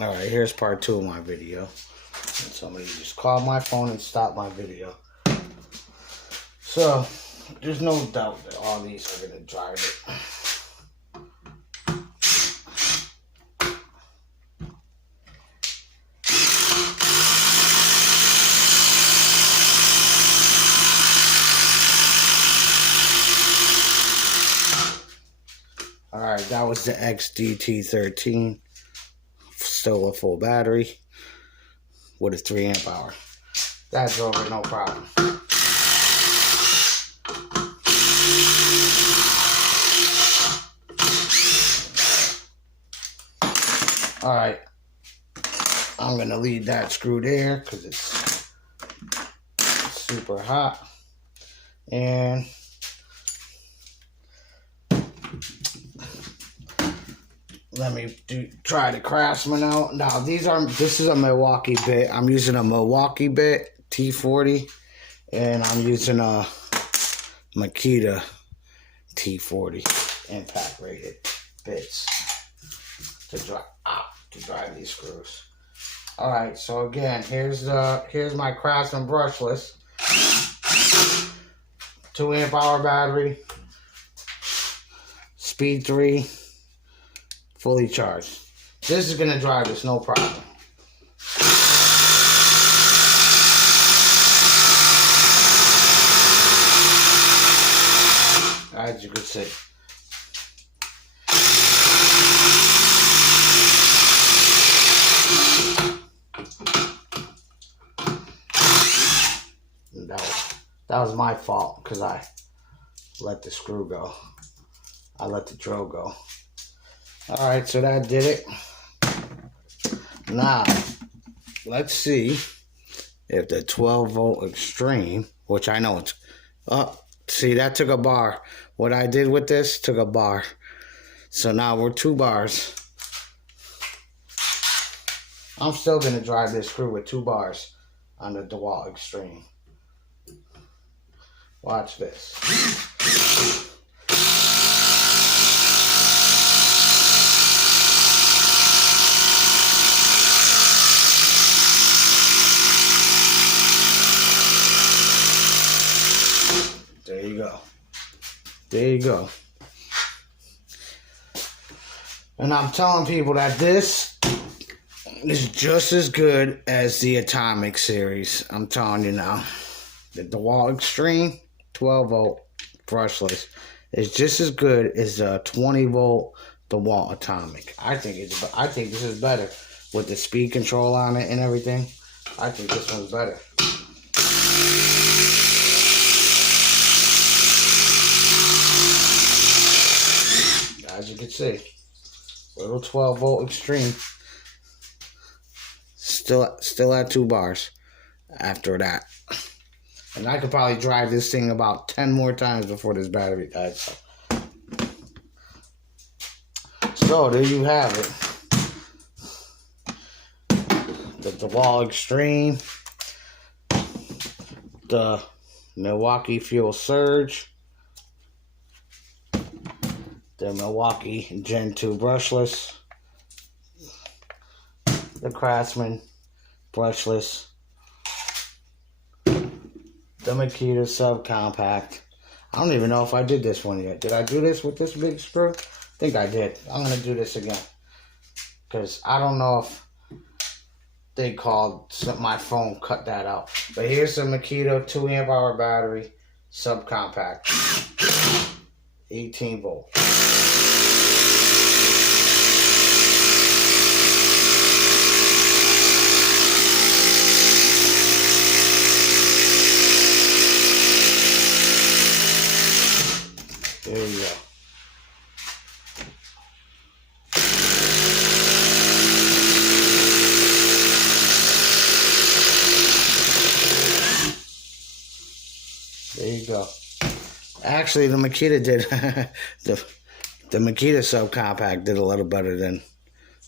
Alright, here's part 2 of my video. And somebody just called my phone and stopped my video. So, there's no doubt that all these are going to drive it. Alright, that was the XDT13. Still a full battery with a 3 amp hour. That drove it no problem. Alright, I'm going to leave that screw there because it's super hot. And let me try the Craftsman out. Now this is a Milwaukee bit. I'm using a Milwaukee bit T40, and I'm using a Makita T40 impact rated bits to drive these screws. All right, so again, here's my Craftsman brushless 2 amp hour battery, speed 3. Fully charged. This is going to drive this, no problem. As you can see. That was my fault because I let the screw go. I let the drill go. Alright, so that did it. Now, let's see if the 12 volt extreme, which I know it's see, that took a bar. What I did with this took a bar. So now we're 2 bars. I'm still going to drive this screw with 2 bars on the DeWalt Extreme. Watch this. There you go. There you go. And I'm telling people that this is just as good as the Atomic series. I'm telling you now. The DeWalt Extreme 12 volt brushless is just as good as the 20 volt DeWalt Atomic. I think this is better with the speed control on it and everything. I think this one's better. As you can see, little 12 volt extreme, still at 2 bars after that. And I could probably drive this thing about 10 more times before this battery dies. So there you have it. The DeWalt Extreme, the Milwaukee Fuel Surge, the Milwaukee Gen 2 brushless, the Craftsman brushless, the Makita subcompact. I don't even know if I did this one yet. Did I do this with this big screw? I think I did. I'm going to do this again, because I don't know if they called my phone cut that out. But here's the Makita 2 amp hour battery subcompact, 18 volt. There you go. There you go. Actually, the Makita did the Makita subcompact did a little better than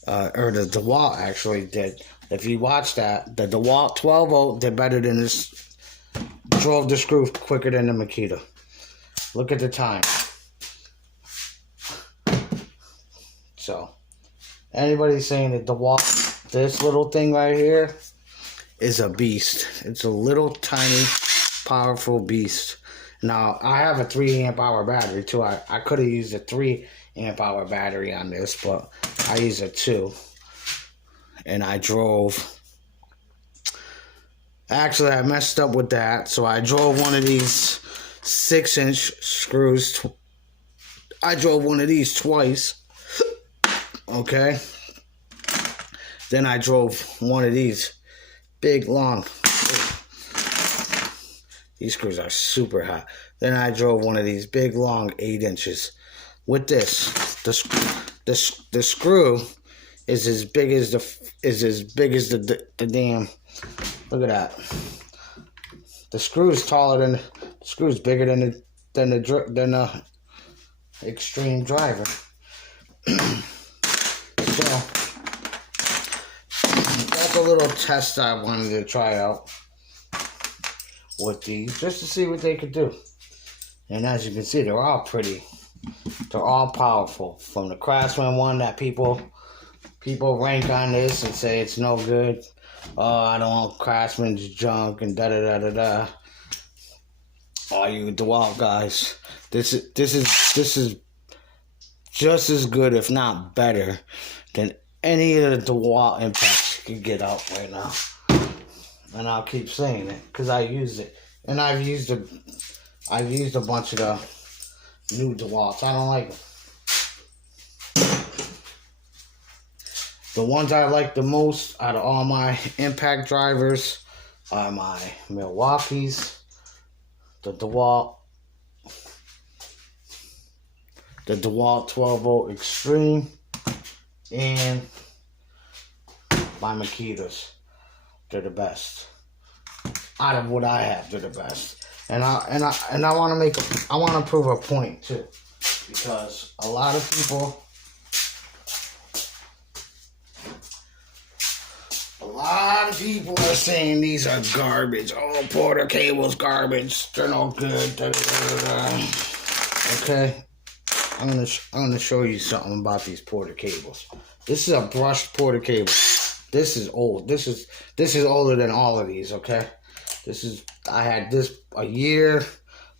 or the DeWalt actually did. If you watch that, the DeWalt 12 volt did better than this. Drove the screw quicker than the Makita. Look at the time. So, anybody saying that DeWalt This little thing right here is a beast. It's a little tiny, powerful beast. Now, I have a 3 amp hour battery too. I could have used a 3 amp hour battery on this, but I used a 2. And I drove. Actually, I messed up with that. So I drove one of these 6-inch screws. I drove one of these twice. Okay. Then I drove one of these big, long. These screws are super hot. Then I drove one of these big, long 8 inches. With this, the screw is as big as the damn. Look at that. The screw is taller than the screw is bigger than the Extreme driver. So that's a little test I wanted to try out with these, just to see what they could do. And as you can see, they're all pretty. They're all powerful. From the Craftsman one that people rank on this and say it's no good. Oh, I don't want Craftsman's junk and da-da-da-da-da. All you DeWalt guys, this is just as good, if not better, than any of the DeWalt impacts you can get out right now. And I'll keep saying it because I use it, and I've used a bunch of the new DeWalts. I don't like them. The ones I like the most out of all my impact drivers are my Milwaukee's, the DeWalt 12-volt Extreme, and my Makita's. They're the best. Out of what I have, they're the best. And I want to prove a point too, because a lot of people are saying these are garbage. Oh, Porter cable's garbage. They're no good. Da, da, da, da. Okay, I'm gonna show you something about these Porter cables. This is a brushed Porter cable. This is old. This is older than all of these. Okay, I had this a year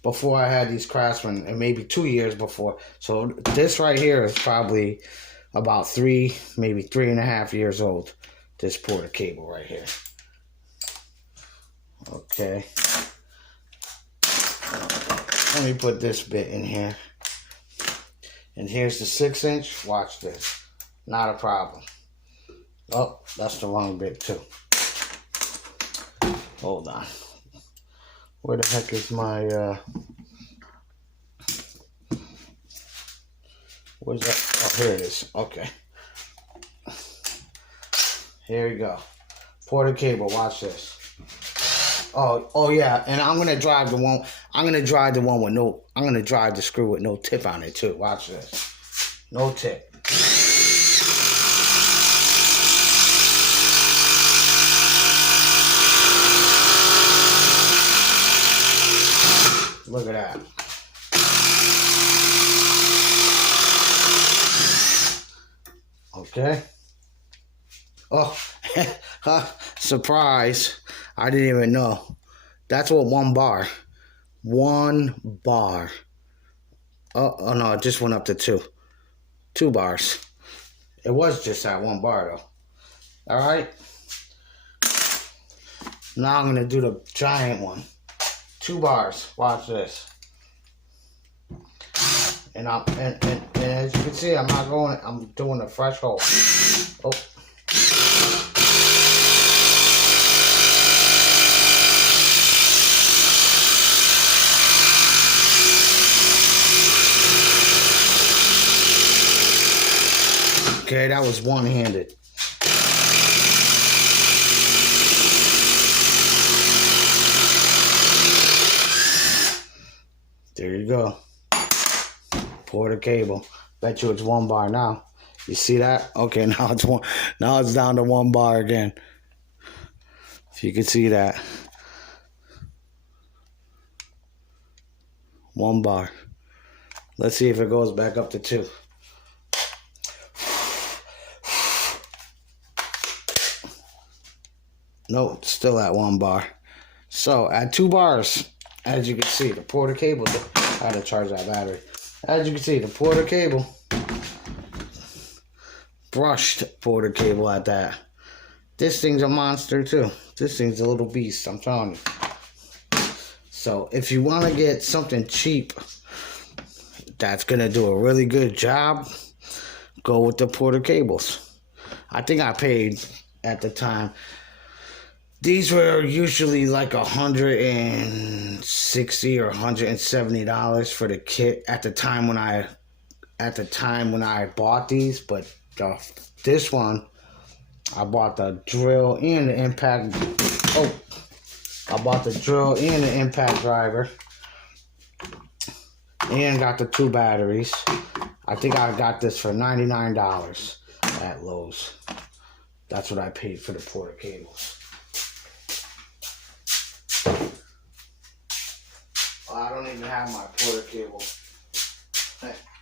before I had these Craftsman, and maybe 2 years before. So this right here is probably about 3, maybe 3.5 years old. This Porter cable right here. Okay. Let me put this bit in here. And here's the 6-inch. Watch this. Not a problem. Oh, that's the wrong bit too. Hold on. Where the heck is my, where's that? Oh, here it is. Okay. Here we go. Porter cable, watch this. Oh yeah, and I'm gonna drive the one with no, I'm gonna drive the screw with no tip on it too. Watch this. No tip. Look at that. Okay. Oh, surprise. I didn't even know. That's what 1 bar. 1 bar. Oh no, it just went up to 2. 2 bars. It was just at 1 bar though. Alright. Now I'm gonna do the giant one. 2 bars. Watch this. And as you can see, I'm doing a fresh hole. Oh. Okay, that was one-handed. There you go. Porter cable. Bet you it's 1 bar now. You see that? Okay, now it's one. Now it's down to 1 bar again. If you can see that. 1 bar. Let's see if it goes back up to 2. No, it's still at 1 bar. So at 2 bars, as you can see, the Porter cable, I had to charge that battery. As you can see, the Porter cable, brushed Porter cable at that. This thing's a monster too. This thing's a little beast, I'm telling you. So if you want to get something cheap that's going to do a really good job, go with the Porter cables. I think I paid at the time. These were usually like $160 or $170 for the kit at the time when I bought these. But this one, I bought the drill and the impact. Oh, I bought the drill and the impact driver, and got the 2 batteries. I think I got this for $99 at Lowe's. That's what I paid for the Porter cables. Well, I don't even have my Porter cable.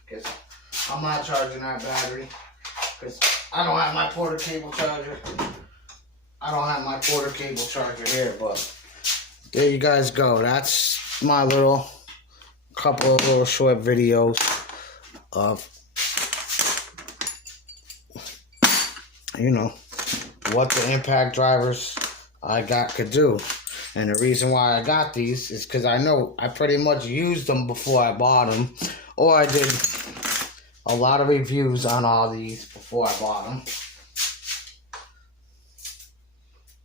Because I'm not charging that battery. Because I don't have my Porter cable charger. I don't have my Porter cable charger here, but there you guys go. That's my couple of little short videos of, you know, what the impact drivers I got could do. And the reason why I got these is because I know I pretty much used them before I bought them. Or I did a lot of reviews on all these before I bought them.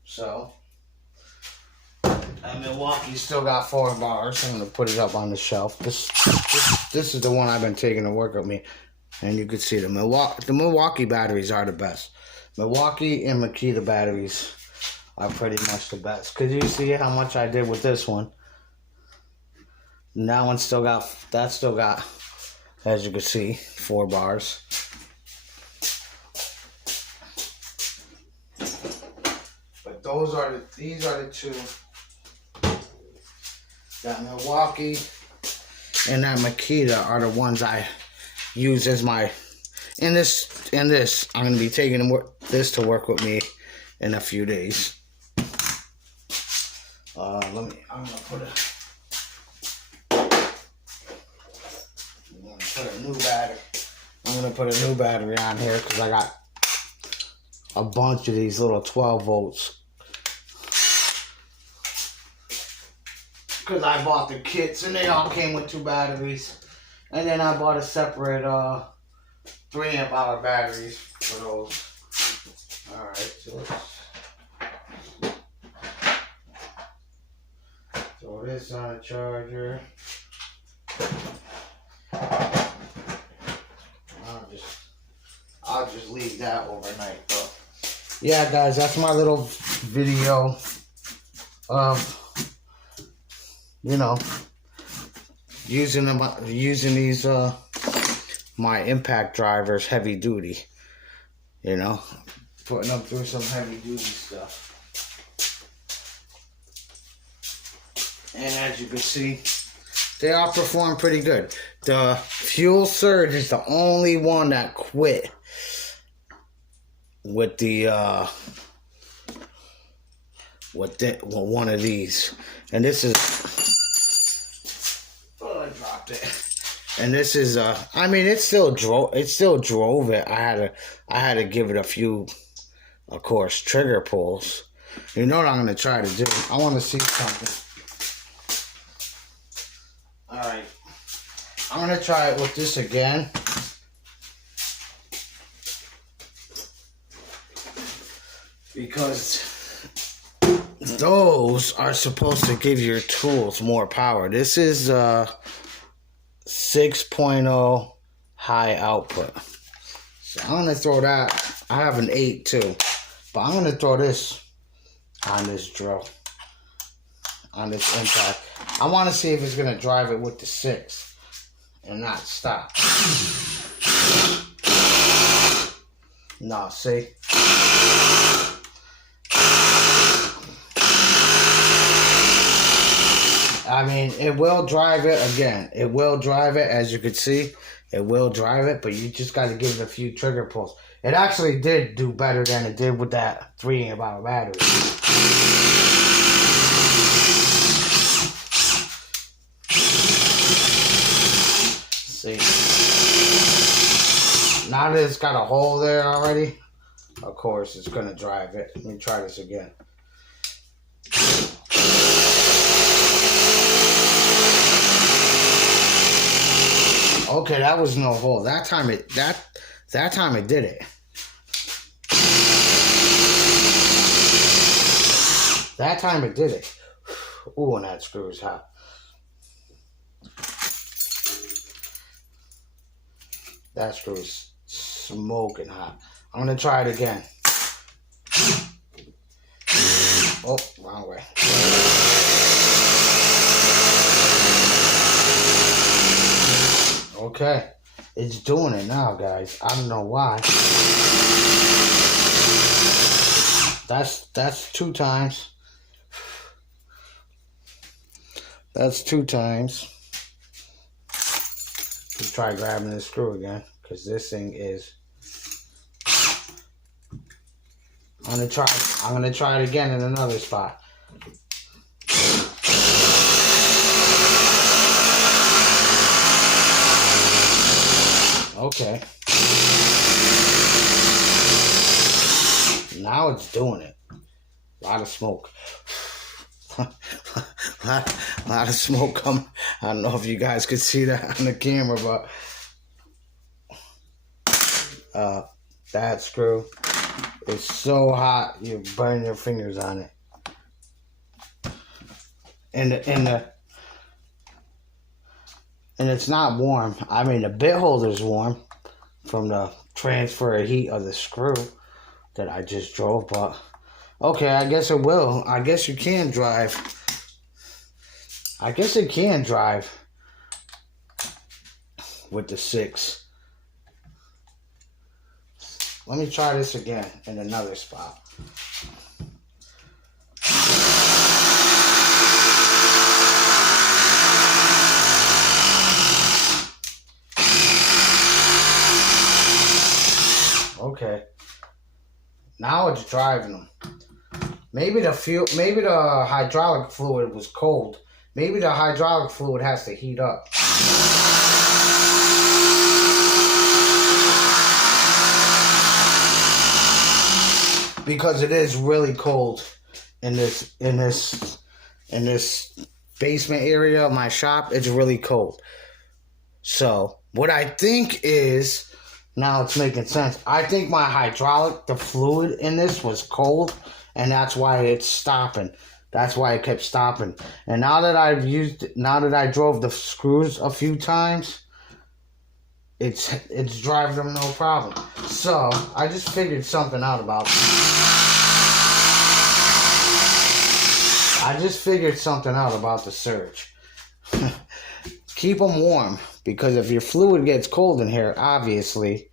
So, and Milwaukee still got 4 bars. I'm going to put it up on the shelf. This is the one I've been taking to work with me. And you can see the Milwaukee batteries are the best. Milwaukee and Makita batteries are pretty much the best. Could you see how much I did with this one? And that one still got, as you can see, 4 bars. But these are the 2. That Milwaukee and that Makita are the ones I use as my, and this, I'm going to be taking this to work with me in a few days. I'm going to put a new battery. I'm going to put a new battery on here because I got a bunch of these little 12 volts. Because I bought the kits and they all came with 2 batteries. And then I bought a separate 3 amp hour batteries for those. Alright, so let's throw this on a charger. I'll just leave that overnight. But yeah, guys, that's my little video of, you know, using these my impact drivers heavy duty. You know, putting them through some heavy duty stuff. And as you can see, they all perform pretty good. The fuel surge is the only one that quit with the one of these. And this is, oh, I dropped it. And this is I mean, it still drove it. I had to give it a few, of course, trigger pulls. You know what I'm gonna try to do? I want to see something. Alright, I'm going to try it with this again. Because those are supposed to give your tools more power. This is 6.0 high output. So I'm going to throw that. I have an 8 too. But I'm going to throw this on this drill. On this impact. I want to see if it's going to drive it with the 6 and not stop. No, see? I mean, it will drive it again. It will drive it, as you can see. It will drive it, but you just got to give it a few trigger pulls. It actually did do better than it did with that 3 amp hour battery. See. Now that it's got a hole there already, of course, it's going to drive it. Let me try this again. Okay, that was no hole. That time it did it. That time it did it. Ooh, and that screw is hot. That screw is smoking hot. I'm gonna try it again. Oh, wrong way. Okay, it's doing it now, guys. I don't know why. That's 2 times. That's 2 times. Let's try grabbing this screw again, because this thing is. I'm gonna try it again in another spot. Okay. Now it's doing it. A lot of smoke. a lot of smoke coming. I don't know if you guys could see that on the camera, but that screw is so hot you burn your fingers on it. And it's not warm. I mean, the bit holder's warm from the transfer of heat of the screw that I just drove, but okay, I guess it will. I guess you can drive. I guess it can drive with the 6. Let me try this again in another spot. Okay. Now it's driving them. Maybe the hydraulic fluid was cold. Maybe the hydraulic fluid has to heat up. Because it is really cold in this basement area of my shop. It's really cold. So what I think is, now it's making sense. I think my hydraulic, the fluid in this was cold, and that's why it's stopping. That's why it kept stopping. And now that I drove the screws a few times, it's driving them no problem. So I just figured something out about the surge. Keep them warm, because if your fluid gets cold in here, obviously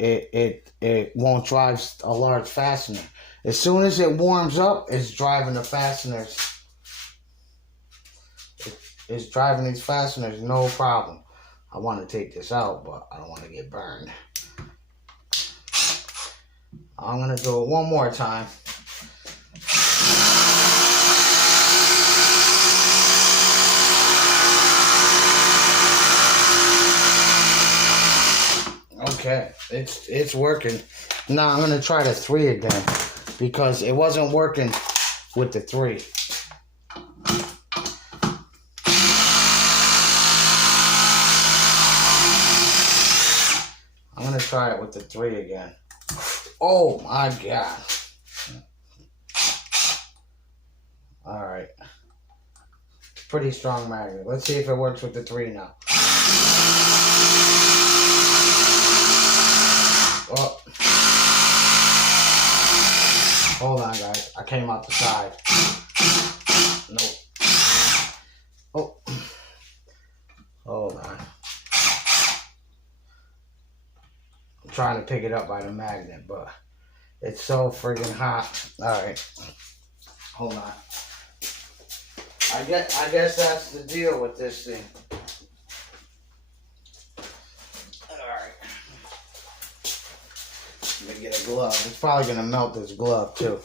it won't drive a large fastener. As soon as it warms up, it's driving the fasteners. It's driving these fasteners no problem. I want to take this out, but I don't want to get burned. I'm going to do it one more time. Okay, it's working. Now I'm going to try the 3 again, because it wasn't working with the 3. I'm going to try it with the 3 again. Oh my God. Alright. Pretty strong magnet. Let's see if it works with the 3 now. Oh. Hold on, guys. I came out the side. Nope. Oh. Hold on. I'm trying to pick it up by the magnet, but it's so friggin' hot. Alright. Hold on. I guess that's the deal with this thing. Alright. Let me get a glove. It's probably gonna melt this glove too.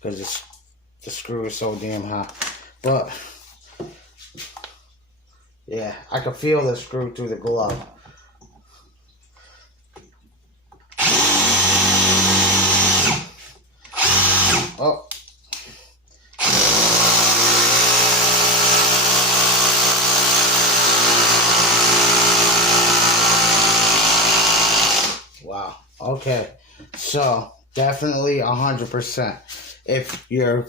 Because the screw is so damn hot. But yeah, I can feel the screw through the glove. Oh. Wow. Okay. So definitely 100%. If your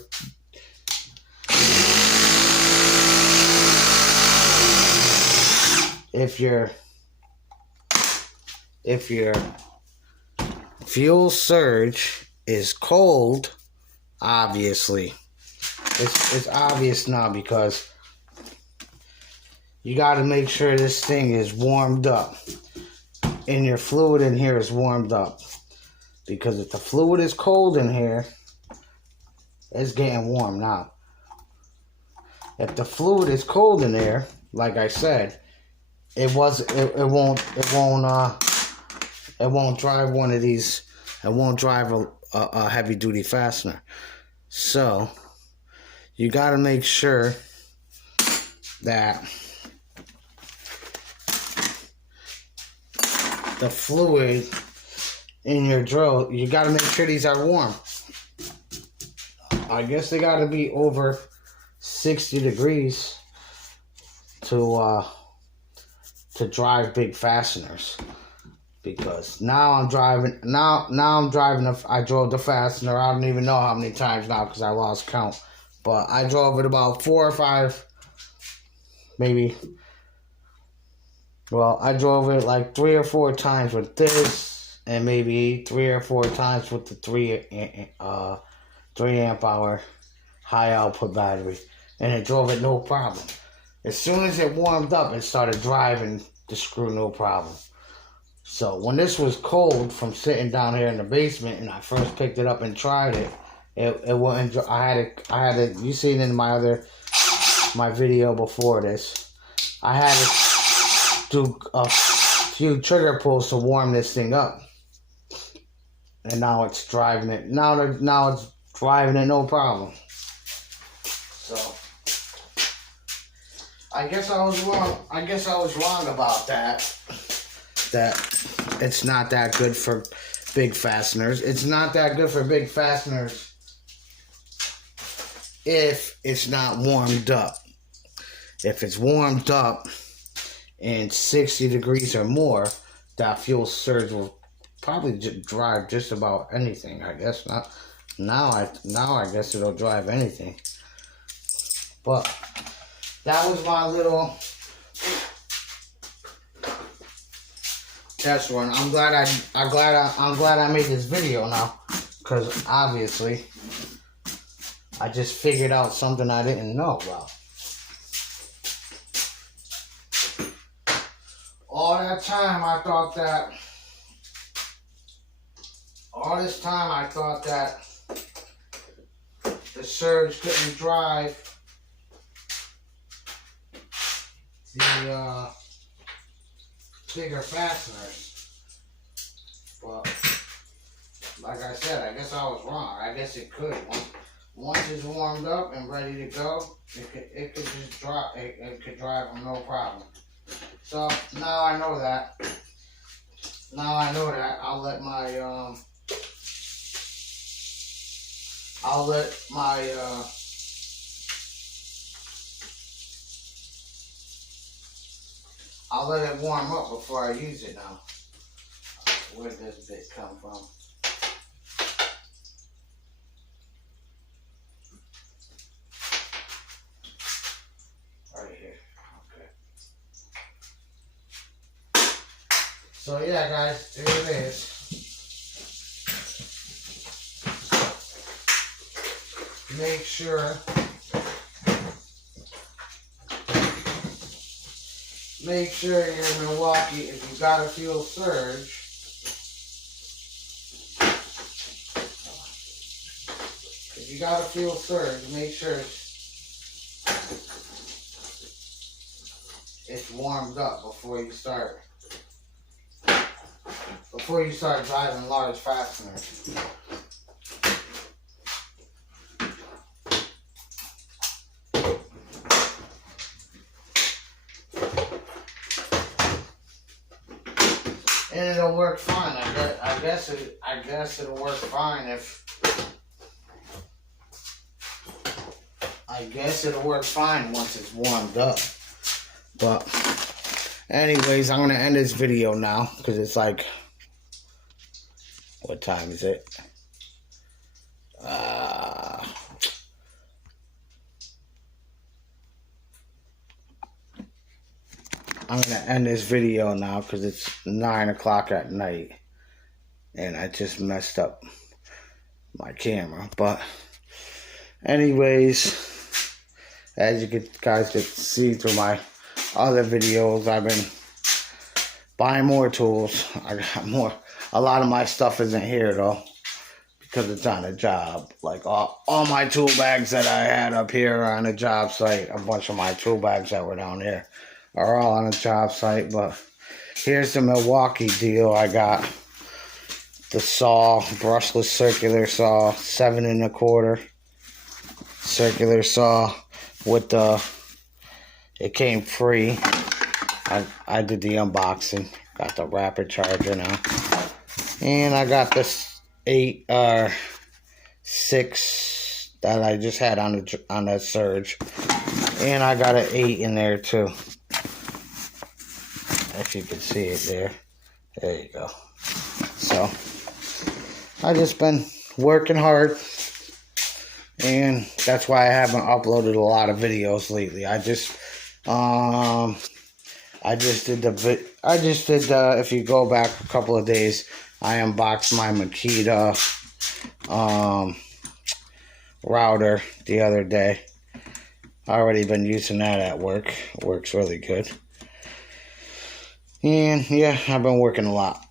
fuel surge is cold, obviously it's obvious now, because you got to make sure this thing is warmed up and your fluid in here is warmed up, because if the fluid is cold in here, it's getting warm now. If the fluid is cold in there, like I said, it won't drive one of these. It won't drive a heavy duty fastener. So you got to make sure that the fluid in your drill, you got to make sure these are warm. I guess they got to be over 60 degrees to drive big fasteners. Because now I'm driving. I drove the fastener. I don't even know how many times now because I lost count. But I drove it about 4 or 5, maybe. Well, I drove it like 3 or 4 times with this, and maybe 3 or 4 times with the 3 amp hour high output battery, and it drove it no problem. As soon as it warmed up, it started driving the screw no problem. So when this was cold from sitting down here in the basement, and I first picked it up and tried it, it wouldn't. I had it. You seen in my video before this. I had to do a few trigger pulls to warm this thing up, and now it's driving it. Now it's driving it no problem. So I guess I was wrong. I guess I was wrong about that. That it's not that good for big fasteners. It's not that good for big fasteners if it's not warmed up. If it's warmed up and 60 degrees or more, that fuel surge will probably drive just about anything. I guess not. Now I guess it'll drive anything. But that was my little test run. I'm glad I made this video now, because obviously I just figured out something I didn't know about. All this time I thought that the surge couldn't drive the bigger fasteners. But like I said, I guess I was wrong. I guess it could. Once it's warmed up and ready to go, it could just drop. It could drive them no problem. So now I know that. I'll let it warm up before I use it now. Where did this bit come from? Right here. Okay. So yeah, guys, there it is. Make sure your Milwaukee, if you got a fuel surge, make sure it's warmed up before you start driving large fasteners. And it'll work fine. I guess it'll work fine if. I guess it'll work fine once it's warmed up. But, anyways, I'm gonna end this video now because it's like, what time is it? I'm gonna end this video now because it's 9 o'clock at night, and I just messed up my camera. But, anyways, as you guys can see through my other videos, I've been buying more tools. I got more. A lot of my stuff isn't here though because it's on a job. Like all my tool bags that I had up here are on a job site. A bunch of my tool bags that were down there are all on a job site. But here's the Milwaukee deal. I got the saw, brushless circular saw, 7 1/4 circular saw with the. It came free. I did the unboxing. Got the rapid charger now. And I got this 6 that I just had on the Surge. And I got an 8 in there too. If you can see it there. There you go. So I just been working hard. And that's why I haven't uploaded a lot of videos lately. I just did if you go back a couple of days, I unboxed my Makita router the other day. I already been using that at work. It works really good. And yeah, I've been working a lot.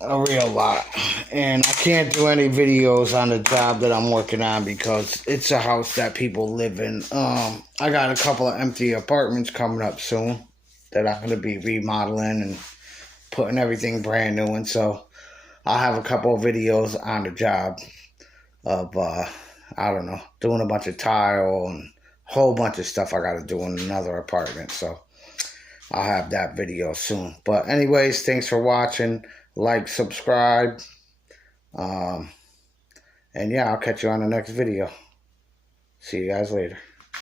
A real lot. And I can't do any videos on the job that I'm working on because it's a house that people live in. I got a couple of empty apartments coming up soon that I'm going to be remodeling and putting everything brand new in. So I'll have a couple of videos on the job of, I don't know, doing a bunch of tile and a whole bunch of stuff I got to do in another apartment. So I'll have that video soon. But anyways, thanks for watching. Like, subscribe. And yeah, I'll catch you on the next video. See you guys later.